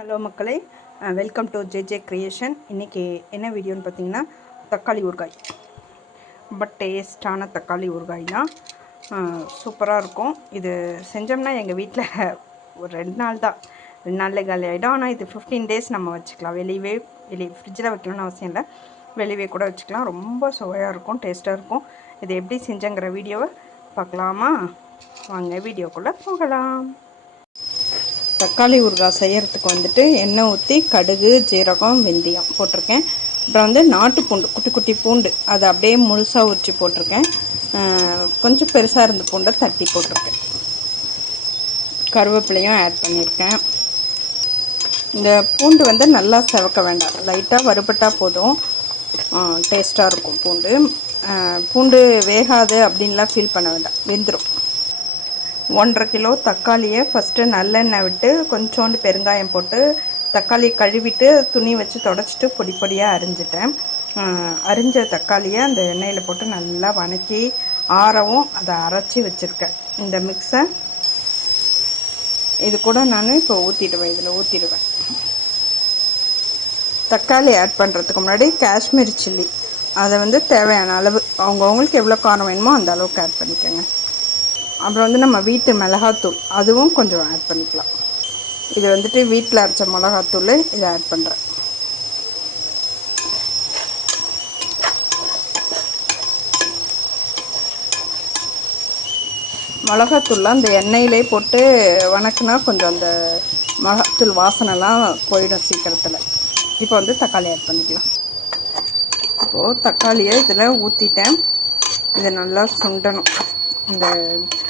Hello மக்களே, welcome to J creation. இன்றைக்கி என்ன வீடியோன்னு பார்த்தீங்கன்னா, தக்காளி ஊறுகாய். ரொம்ப டேஸ்டான தக்காளி ஊறுகாய் தான். சூப்பராக இருக்கும். இது செஞ்சோம்னா எங்கள் வீட்டில் ஒரு 2 நாள் தான், 2 நாளில் காலி ஆகிடும். ஆனால் இது 15 டேஸ் நம்ம வச்சுக்கலாம். வெளியே ஃப்ரிட்ஜில் வைக்கணும்னு அவசியம் இல்லை, வெளியே கூட வச்சுக்கலாம். ரொம்ப சுவையாக இருக்கும், டேஸ்ட்டாக இருக்கும். இது எப்படி செஞ்சங்கிற வீடியோவை பார்க்கலாமா? வாங்க வீடியோக்குள்ளே போகலாம். தக்காளி ஊறுகாய் செய்கிறதுக்கு வந்துட்டு எண்ணெய் ஊற்றி கடுகு, ஜீரகம், வெந்தயம் போட்டிருக்கேன். அப்புறம் நாட்டு பூண்டு, குட்டி குட்டி பூண்டு, அதை அப்படியே முழுசாக உரித்து போட்டிருக்கேன். கொஞ்சம் பெருசாக இருந்த பூண்டை தட்டி போட்டிருக்கேன். கருவேப்பிலையும் ஆட் பண்ணியிருக்கேன். இந்த பூண்டு நல்லா செவக்க வேண்டாம், லைட்டாக வறுபட்டால் போதும். டேஸ்ட்டாக இருக்கும். பூண்டு வேகாது அப்படின்லாம் ஃபீல் பண்ண வேண்டாம், வெந்துடும். 1.5 கிலோ தக்காளியை ஃபஸ்ட்டு நல்லெண்ணெய் விட்டு கொஞ்சோண்டு பெருங்காயம் போட்டு தக்காளி கழுவிட்டு துணி வச்சு தொடச்சிட்டு பொடி பொடியாக அரிஞ்சிட்டேன். அரிஞ்ச தக்காளியை அந்த எண்ணெயில் போட்டு நல்லா வதக்கி ஆறவும் அதை அரைச்சி வச்சுருக்கேன். இந்த மிக்ஸை இது கூட நான் இப்போ இதில் ஊற்றிடுவேன். தக்காளி ஆட் பண்ணுறதுக்கு முன்னாடி காஷ்மீரி சில்லி, அதை தேவையான அளவு அவங்கவுங்களுக்கு எவ்வளோ காரம் வேணுமோ அந்த அளவுக்கு ஆட் பண்ணிக்கோங்க. அப்புறம் நம்ம வீட்டு மிளகாத்தூள், அதுவும் கொஞ்சம் ஆட் பண்ணிக்கலாம். இது வீட்டில் அரைச்ச மிளகாத்தூள், இதை ஆட் பண்ணுறேன். மிளகாத்தூள்லாம் அந்த எண்ணெயிலே போட்டு வணக்கினா கொஞ்சம் அந்த மிளகாத்தூள் வாசனைலாம் போயிடும் சீக்கிரத்தில். இப்போ தக்காளி ஆட் பண்ணிக்கலாம். இப்போது தக்காளியை இதில் ஊற்றிட்டேன். இதை நல்லா சுண்டணும். இந்த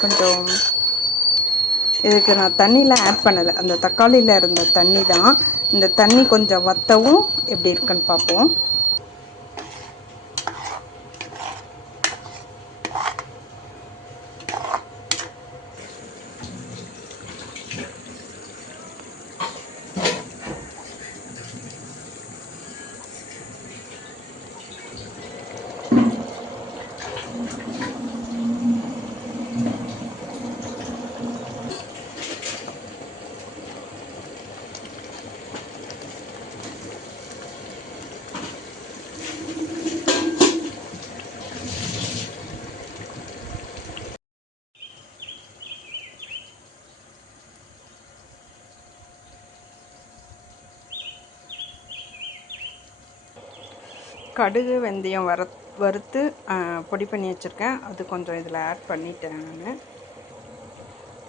கொஞ்சம் இதுக்கு நான் தண்ணியில் ஆட் பண்ணலை, அந்த தக்காளியில் இருந்த தண்ணி தான். இந்த தண்ணி கொஞ்சம் வற்றவும் எப்படி இருக்குன்னு பார்ப்போம். கடுகு, வெந்தயம் வறுத்து பொடி பண்ணி வச்சுருக்கேன். அது கொஞ்சம் இதில் ஆட் பண்ணிட்டேன். நான்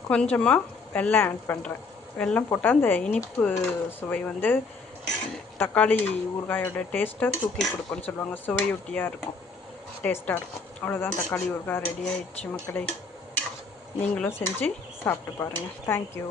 கொஞ்சமாக வெல்லம் ஆட் பண்ணுறேன். வெல்லம் போட்டால் அந்த இனிப்பு சுவை தக்காளி ஊறுகாயோட டேஸ்ட்டை தூக்கி கொடுக்குன்னு சொல்லுவாங்க. சுவையொட்டியாக இருக்கும், டேஸ்ட்டாக இருக்கும். அவ்வளோதான், தக்காளி ஊறுகாய் ரெடி ஆகிடுச்சு மக்களே. நீங்களும் செஞ்சு சாப்பிட்டு பாருங்கள். தேங்க்யூ.